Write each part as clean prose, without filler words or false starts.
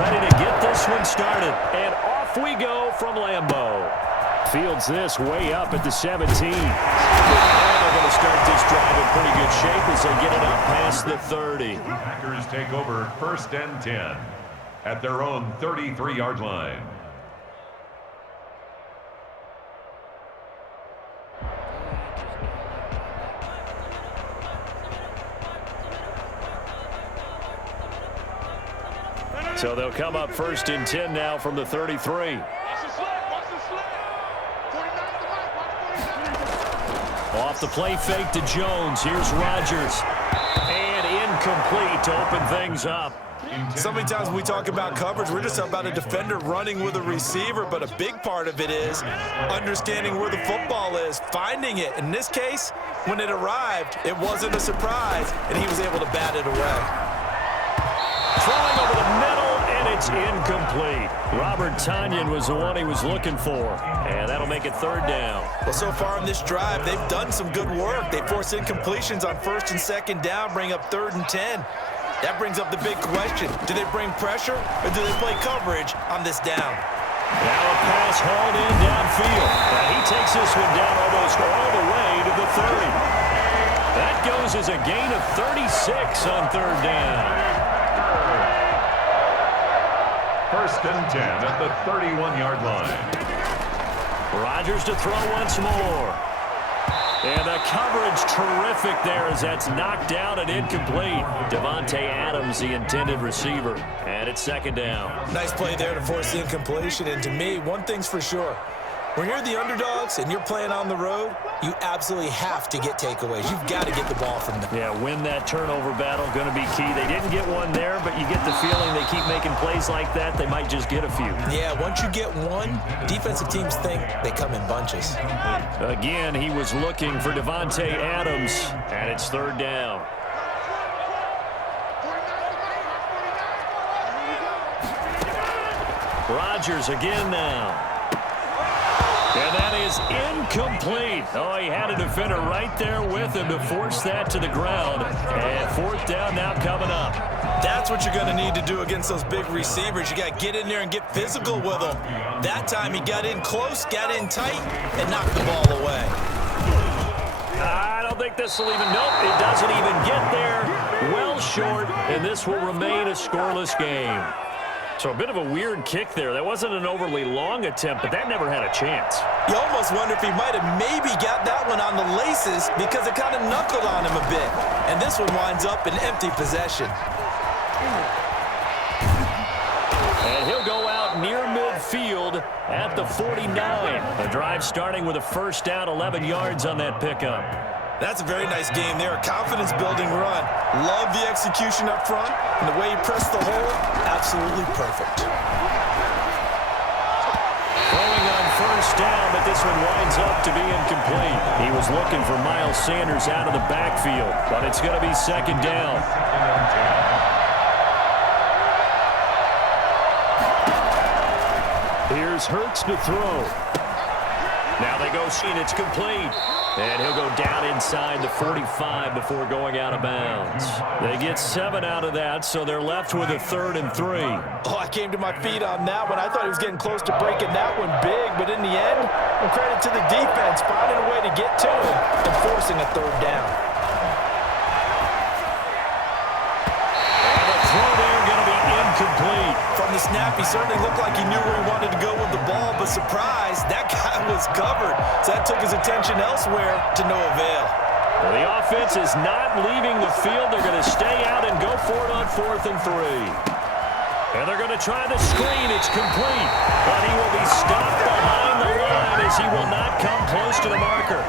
ready to get this one started. And off we go from Lambeau. Fields this way up at the 17. And they're going to start this drive in pretty good shape as they get it up past the 30. Packers take over 1st and 10 at their own 33-yard line. So they'll come up 1st and 10 now from the 33. Off the play fake to Jones. Here's Rodgers. And incomplete to open things up. So many times when we talk about coverage, we're just about a defender running with a receiver, but a big part of it is understanding where the football is, finding it. In this case, when it arrived, it wasn't a surprise, and he was able to bat it away. Throwing over the middle, and it's incomplete. Robert Tonyan was the one he was looking for, and that'll make it 3rd down. Well, so far in this drive, they've done some good work. They force incompletions on 1st and 2nd down, bring up 3rd and 10. That brings up the big question. Do they bring pressure, or do they play coverage on this down? Now a pass hauled in downfield. And he takes this one down almost all the way to the 30. That goes as a gain of 36 on 3rd down. 1st and 10 at the 31-yard line. Rodgers to throw once more. And the coverage terrific there as that's knocked down and incomplete. Davante Adams, the intended receiver. And it's 2nd down. Nice play there to force the incompletion. And to me, one thing's for sure. When you're the underdogs and you're playing on the road, you absolutely have to get takeaways. You've got to get the ball from them. Yeah, win that turnover battle, going to be key. They didn't get one there, but you get the feeling they keep making plays like that, they might just get a few. Yeah, once you get one, defensive teams think they come in bunches. Again, he was looking for Davante Adams, and it's 3rd down. Rodgers again now. And that is incomplete. Oh, he had a defender right there with him to force that to the ground. And 4th down now coming up. That's what you're going to need to do against those big receivers. You got to get in there and get physical with them. That time he got in close, got in tight, and knocked the ball away. I don't think this will even, nope, it doesn't even get there. Well short, and this will remain a scoreless game. So a bit of a weird kick there. That wasn't an overly long attempt, but that never had a chance. You almost wonder if he might have maybe got that one on the laces because it kind of knuckled on him a bit. And this one winds up in empty possession. And he'll go out near midfield at the 49. The drive starting with a 1st down, 11 yards on that pickup. That's a very nice game there. A confidence-building run. Love the execution up front, and the way he pressed the hole, absolutely perfect. Throwing on 1st down, but this one winds up to be incomplete. He was looking for Miles Sanders out of the backfield, but it's going to be 2nd down. Here's Hurts to throw. Now they go, and it's complete. And he'll go down inside the 45 before going out of bounds. They get 7 out of that, so they're left with a 3rd and 3. Oh, I came to my feet on that one. I thought he was getting close to breaking that one big, but in the end, credit to the defense, finding a way to get to him and forcing a 3rd down. And the throw there going to be incomplete. From the snap, he certainly looked like he knew where he wanted to go with the ball, but surprise, that guy was covered. So that took his attention elsewhere to no avail. Well, the offense is not leaving the field. They're going to stay out and go for it on 4th and 3. And they're going to try the screen. It's complete. But he will be stopped behind the line as he will not come close to the marker.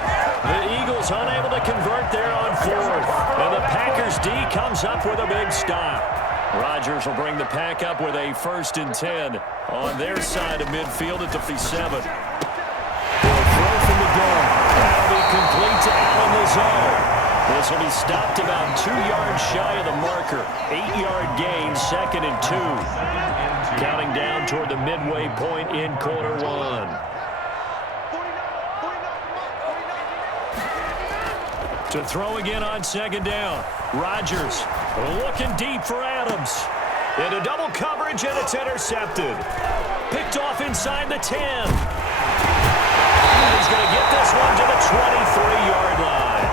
The Eagles unable to convert there on 4th. And the Packers D comes up with a big stop. Rodgers will bring the pack up with a 1st and 10 on their side of midfield at the 57. They'll throw from the gun. That'll be complete to Allen Lazard. This will be stopped about 2 yards shy of the marker. 8-yard gain, 2nd and 2. Counting down toward the midway point in quarter 1. To throw again on 2nd down. Rodgers looking deep for Adams. Into double coverage, and it's intercepted. Picked off inside the 10. He's going to get this one to the 23-yard line.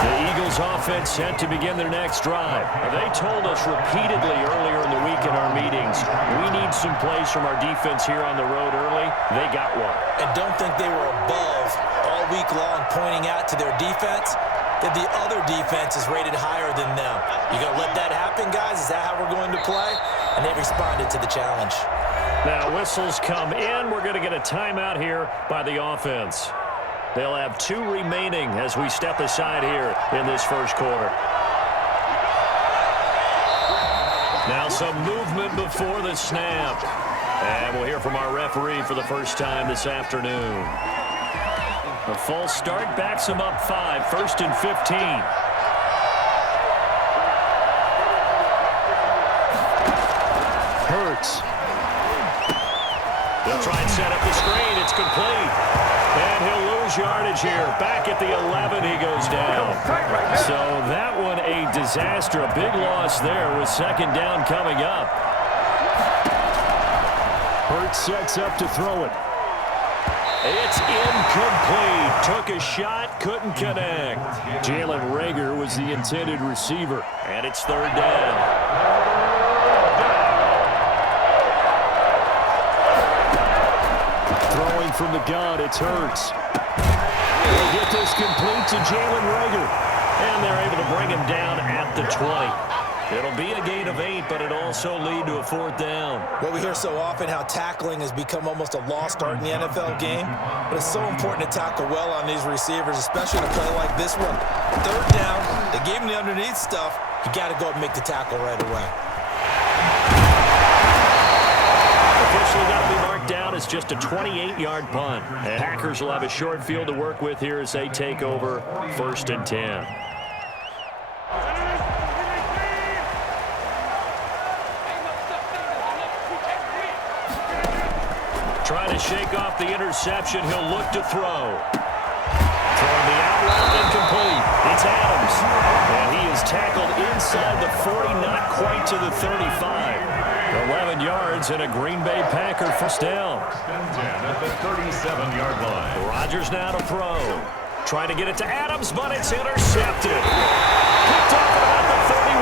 The Eagles offense set to begin their next drive. They told us repeatedly earlier in the week in our meetings, we need some plays from our defense here on the road early. They got one. And don't think they were above all week long pointing out to their defense that the other defense is rated higher than them. You going to let that happen, guys? Is that how we're going to play? And they responded to the challenge. Now whistles come in. We're going to get a timeout here by the offense. They'll have 2 remaining as we step aside here in this first quarter. Now some movement before the snap. And we'll hear from our referee for the first time this afternoon. A false start backs him up 5, 1st and 15. Hurts. They'll try and set up the screen. It's complete. And he'll lose yardage here. Back at the 11, he goes down. So that one a disaster. A big loss there with 2nd down coming up. Hurts sets up to throw it. It's incomplete. Took a shot, couldn't connect. Jalen Reagor was the intended receiver. And it's 3rd down. Throwing from the gun, it's Hurts. They get this complete to Jalen Reagor. And they're able to bring him down at the 20. It'll be a gain of 8, but it'll also lead to a 4th down. Well, we hear so often how tackling has become almost a lost art in the NFL game. But it's so important to tackle well on these receivers, especially in a play like this one. 3rd down, they gave him the underneath stuff. You got to go up and make the tackle right away. Officially got to be marked down as just a 28-yard punt. And Packers will have a short field to work with here as they take over 1st and 10. Trying to shake off the interception. He'll look to throw. Throwing the out route, incomplete. It's Adams. And he is tackled inside the 40, not quite to the 35. 11 yards and a Green Bay Packer first down. At the 37-yard line. Rodgers now to throw. Trying to get it to Adams, but it's intercepted. Picked off at about the 31.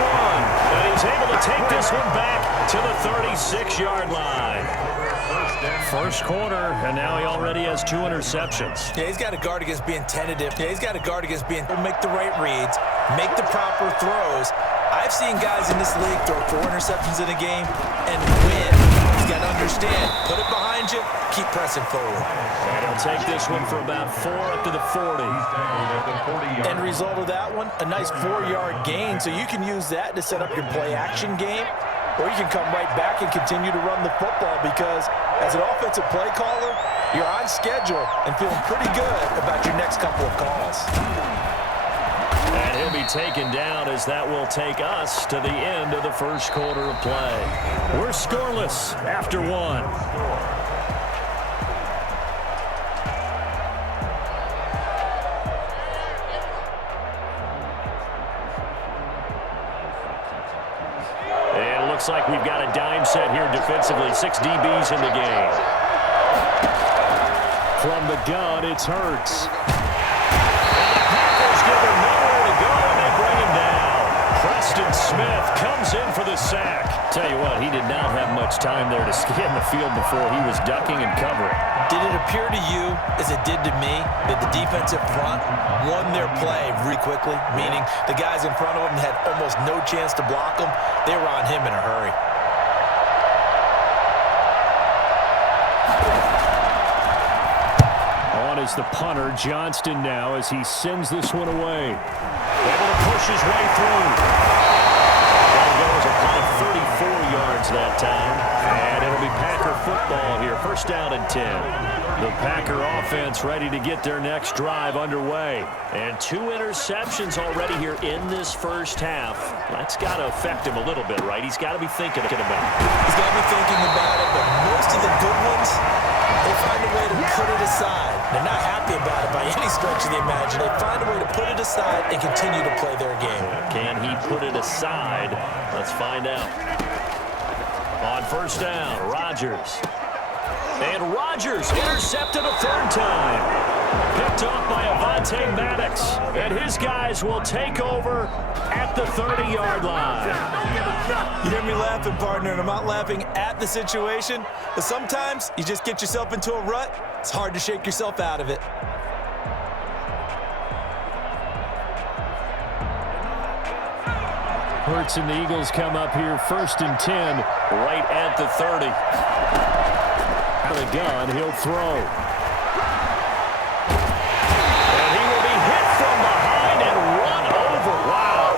And he's able to take this one back to the 36-yard line. First quarter, and now he already has 2 interceptions. Yeah, he's got to guard against being tentative. Yeah, he's got to guard against being make the right reads, make the proper throws. I've seen guys in this league throw 4 interceptions in a game and win. He's got to understand, put it behind you, keep pressing forward. And he'll take this one for about 4 up to the 40. End result of that one, a nice 4-yard gain, so you can use that to set up your play-action game. Or you can come right back and continue to run the football because as an offensive play caller, you're on schedule and feeling pretty good about your next couple of calls. And he'll be taken down as that will take us to the end of the first quarter of play. We're scoreless after 1. Looks like we've got a dime set here defensively. 6 DBs in the game. From the gun, it's Hurts. And the Packers give him nowhere to go, and they bring him down. Preston Smith comes in for the sack. Tell you what, he did not have much time there to scan the field before he was ducking and covering. Did it appear to you, as it did to me, that the defensive front won their play really quickly? Meaning the guys in front of them had almost no chance to block him. They were on him in a hurry. On is the punter, Johnston now, as he sends this one away. Able to push his way through. That goes a punt of 34 yards that time. And it'll be Packer football here. First down and 10. The Packer offense ready to get their next drive underway. And 2 interceptions already here in this first half. That's got to affect him a little bit, right? He's got to be thinking about it. He's got to be thinking about it, but most of the good ones, they find a way to put it aside. They're not happy about it by any stretch of the imagination. They find a way to put it aside and continue to play their game. Can he put it aside? Let's find out. On first down, Rodgers. And Rodgers intercepted a third time. Picked off by Avonte Maddox. And his guys will take over at the 30-yard line. You hear me laughing, partner, and I'm not laughing at the situation. But sometimes you just get yourself into a rut. It's hard to shake yourself out of it. Hurts and the Eagles come up here first and 10, right at the 30. Out of the gun, he'll throw. And he will be hit from behind and run over. Wow.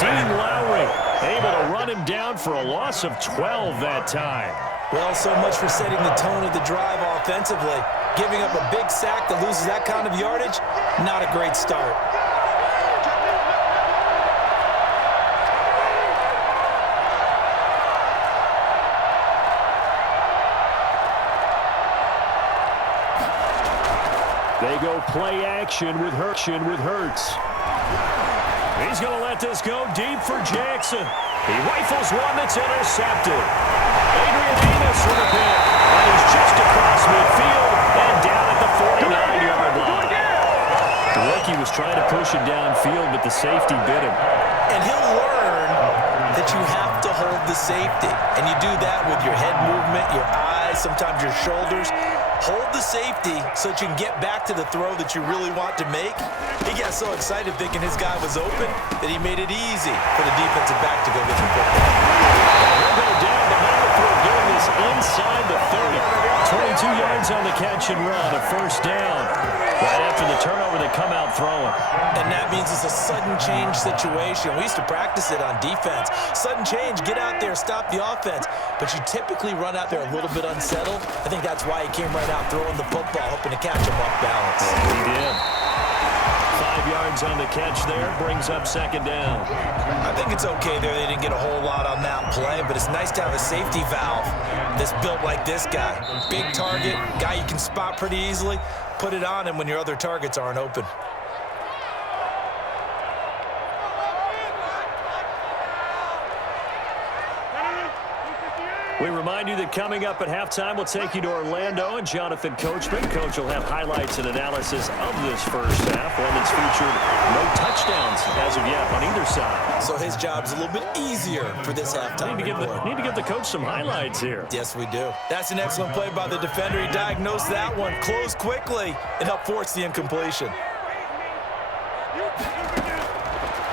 Dean Lowry able to run him down for a loss of 12 that time. Well, so much for setting the tone of the drive offensively. Giving up a big sack that loses that kind of yardage, not a great start. They go play action with Hurts. He's going to let this go deep for Jackson. He rifles one that's intercepted. Adrian Amos with a pick. And he's just across midfield and down at the 49-yard line. The rookie was trying to push it downfield, but the safety bit him. And he'll learn that you have to hold the safety. And you do that with your head movement, your eyes, sometimes your shoulders. Hold the safety so that you can get back to the throw that you really want to make. He got so excited thinking his guy was open that he made it easy for the defensive back to go get the football. He'll go down behind the throw, doing this inside the 30. 22 yards on the catch and run, a first down. Right after the turnover, they come out throwing. And that means it's a sudden change situation. We used to practice it on defense. Sudden change, get out there, stop the offense. But you typically run out there a little bit unsettled. I think that's why he came right out throwing the football, hoping to catch him off balance. He did. 5 yards on the catch there, brings up second down. I think it's okay there. They didn't get a whole lot on that play, but it's nice to have a safety valve that's built like this guy. Big target, guy you can spot pretty easily. Put it on him when your other targets aren't open. We remind you that coming up at halftime, we'll take you to Orlando and Jonathan Coachman. Coach will have highlights and analysis of this first half. One that's featured no touchdowns as of yet on either side. So his job's a little bit easier for this halftime. Need to give the coach some highlights here. Yes, we do. That's an excellent play by the defender. He diagnosed that one, closed quickly, and helped force the incompletion.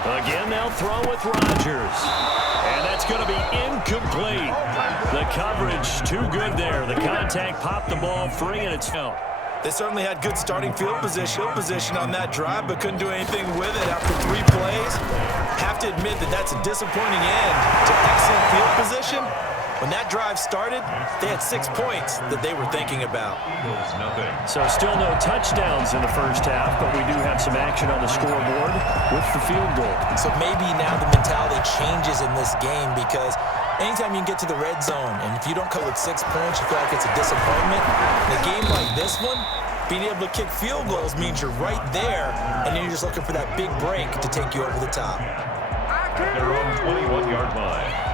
Again, they'll throw with Rodgers. And that's going to be incomplete. The coverage too good there. The contact popped the ball free, and it's out. They certainly had good starting field position on that drive, but couldn't do anything with it after 3 plays. Have to admit that that's a disappointing end to excellent field position. When that drive started, they had 6 points that they were thinking about. So still no touchdowns in the first half, but we do have some action on the scoreboard with the field goal. So maybe now the mentality changes in this game, because anytime you can get to the red zone, and if you don't come with 6 points, you feel like it's a disappointment. In a game like this one, being able to kick field goals means you're right there, and then you're just looking for that big break to take you over the top. At their own 21-yard line.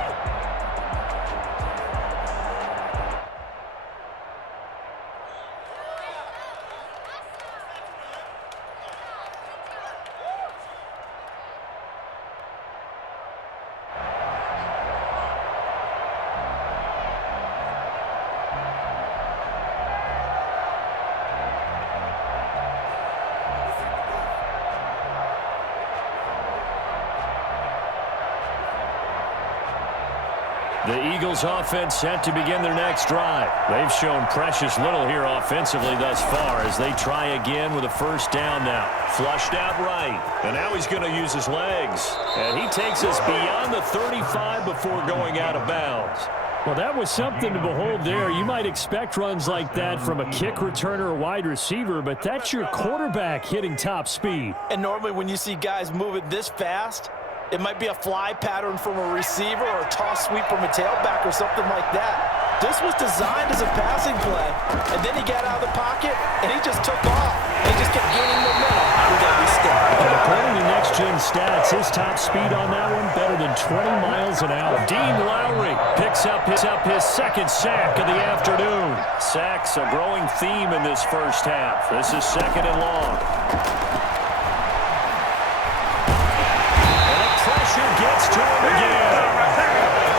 The Eagles offense set to begin their next drive. They've shown precious little here offensively thus far as they try again with a first down now. Flushed out right. And now he's going to use his legs. And he takes us beyond the 35 before going out of bounds. Well, that was something to behold there. You might expect runs like that from a kick returner or wide receiver, but that's your quarterback hitting top speed. And normally when you see guys moving this fast, it might be a fly pattern from a receiver or a toss sweep from a tailback or something like that. This was designed as a passing play, and then he got out of the pocket, and he just took off. He just kept gaining momentum with every step. And according to next-gen stats, his top speed on that one better than 20 miles an hour. Dean Lowry picks up his second sack of the afternoon. Sacks a growing theme in this first half. This is 2nd and long. And the pressure gets to him again.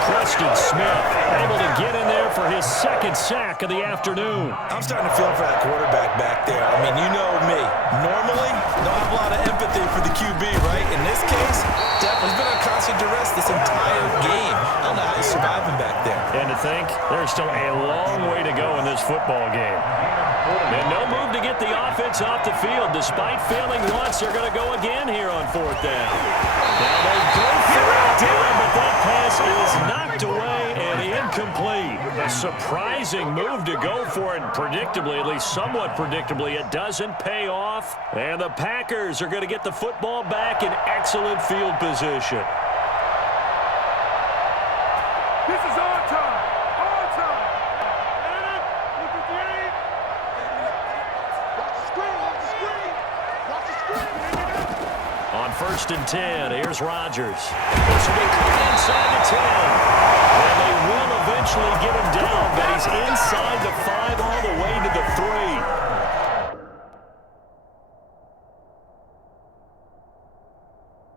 Preston Smith able to get in there for his second sack of the afternoon. I'm starting to feel for that quarterback back there. I mean, you know me. Normally, don't have a lot of empathy for the QB, right? In this case, he's been on constant duress this entire game. I don't know how he's surviving back there. And to think, there's still a long way to go in this football game. And no move to get the offense off the field. Despite failing once, they're going to go again here on 4th down. Now they go for it down, but that pass is knocked away and incomplete. A surprising move to go for it, predictably, at least somewhat predictably, it doesn't pay off. And the Packers are going to get the football back in excellent field position. This is our time. Our time. Look at the aim. Watch the screen. Watch the screen. Watch the screen. On 1st and 10, here's Rodgers. This will be